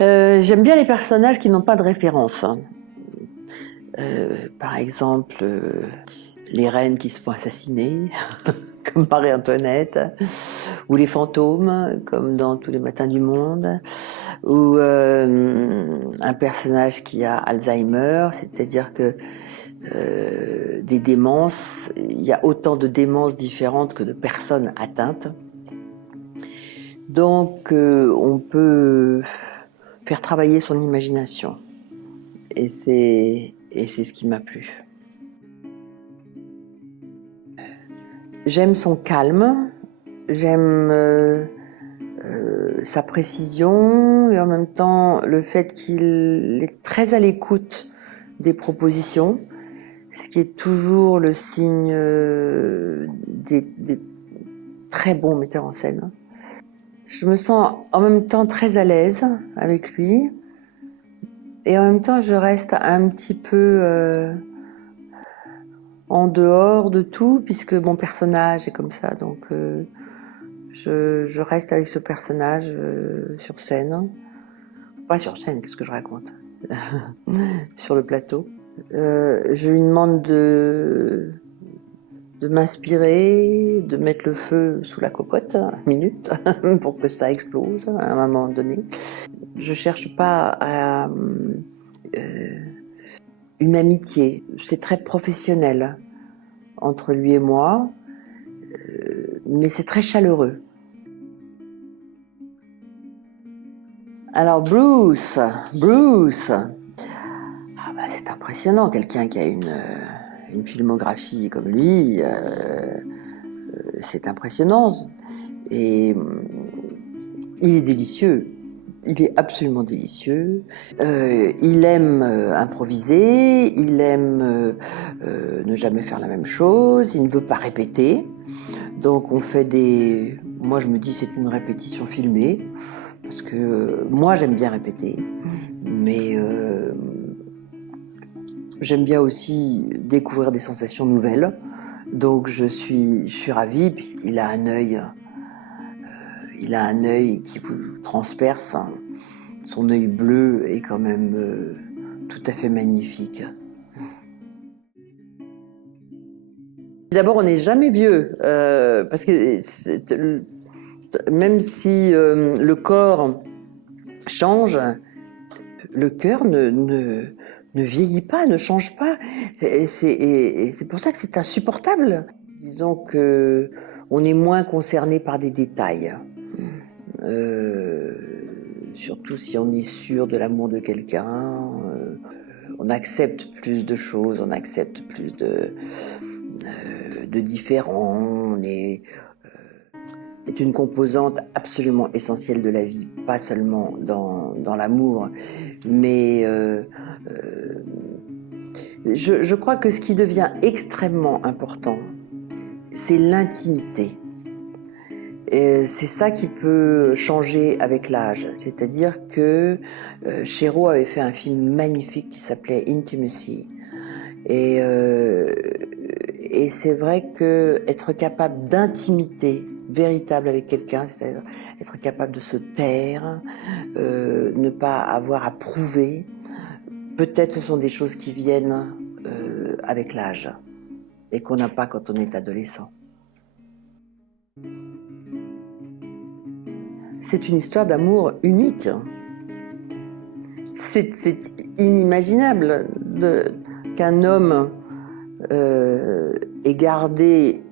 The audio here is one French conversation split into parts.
J'aime bien les personnages qui n'ont pas de référence. Par exemple, les reines qui se font assassiner, comme Marie-Antoinette, ou les fantômes, comme dans Tous les matins du monde, ou un personnage qui a Alzheimer, c'est-à-dire que des démences, il y a autant de démences différentes que de personnes atteintes. Donc on peut faire travailler son imagination. Et c'est ce qui m'a plu. J'aime son calme, j'aime sa précision et en même temps le fait qu'il est très à l'écoute des propositions, ce qui est toujours le signe des très bons metteurs en scène. Je me sens en même temps très à l'aise avec lui et en même temps je reste un petit peu en dehors de tout puisque mon personnage est comme ça, donc je reste avec ce personnage sur scène. Pas sur scène, qu'est-ce que je raconte? Sur le plateau. Je lui demande de m'inspirer, de mettre le feu sous la cocotte, 1 minute, pour que ça explose à un moment donné. Je cherche pas à une amitié, c'est très professionnel entre lui et moi, mais c'est très chaleureux. Alors Bruce, c'est impressionnant, quelqu'un qui a une filmographie comme lui, c'est impressionnant. Et il est délicieux, il est absolument délicieux. Il aime improviser, il aime ne jamais faire la même chose, il ne veut pas répéter. Donc on fait des... Moi je me dis c'est une répétition filmée, parce que moi j'aime bien répéter, mais j'aime bien aussi découvrir des sensations nouvelles. Donc je suis ravie. Puis il a un œil qui vous transperce. Son œil bleu est quand même tout à fait magnifique. D'abord, on n'est jamais vieux, parce que même si le corps change, le cœur ne vieillit pas, ne change pas. Et c'est pour ça que c'est insupportable. Disons que on est moins concerné par des détails. Surtout si on est sûr de l'amour de quelqu'un. On accepte plus de choses, on accepte plus de différents. On est une composante absolument essentielle de la vie, pas seulement dans l'amour, mais je crois que ce qui devient extrêmement important, c'est l'intimité. C'est ça qui peut changer avec l'âge. C'est-à-dire que Chéreau avait fait un film magnifique qui s'appelait Intimacy. Et c'est vrai que être capable d'intimité véritable avec quelqu'un, c'est-à-dire être capable de se taire, ne pas avoir à prouver, peut-être ce sont des choses qui viennent avec l'âge et qu'on n'a pas quand on est adolescent. C'est une histoire d'amour unique. C'est inimaginable qu'un homme ait gardé,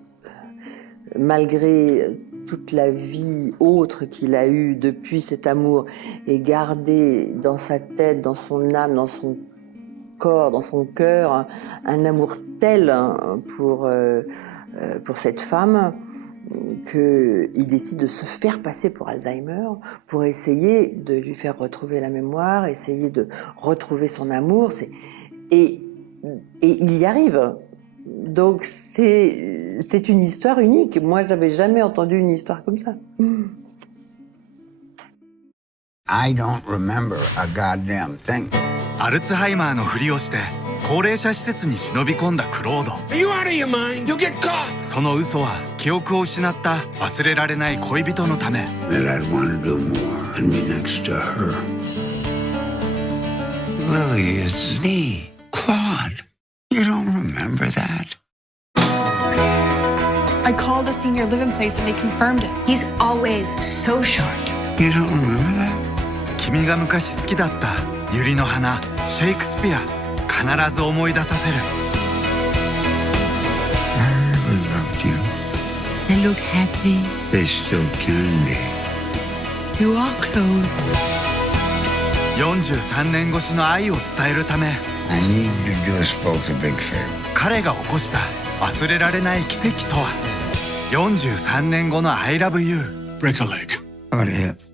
malgré toute la vie autre qu'il a eue depuis cet amour, ait gardé dans sa tête, dans son âme, dans son corps, dans son cœur, un amour tel pour cette femme, qu'il décide de se faire passer pour Alzheimer pour essayer de lui faire retrouver la mémoire, essayer de retrouver son amour. Et il y arrive. Donc c'est une histoire unique. Moi, j'avais jamais entendu une histoire comme ça. I don't remember a goddamn thing. アルツハイマーのふりをして高齢者施設に忍び込んだクロード。 Are you out of your mind? You'll get caught! その嘘は記憶を失った忘れられない恋人のため。 That I'd want to do more than be next to her. Lily is me, Claude. You don't remember that? I called the senior living place and they confirmed it. He's always so sharp. You don't remember that? 君が昔好きだった百合の花、シェイクスピア、必ず思い出させる。I really loved you. They look happy. They still can be. You are, Claude. 43年越しの愛を伝えるため、 I need to do us both a big favor. 彼が起こした忘れられない奇跡とは。43年後の I love you。 Break a leg. How about a hip?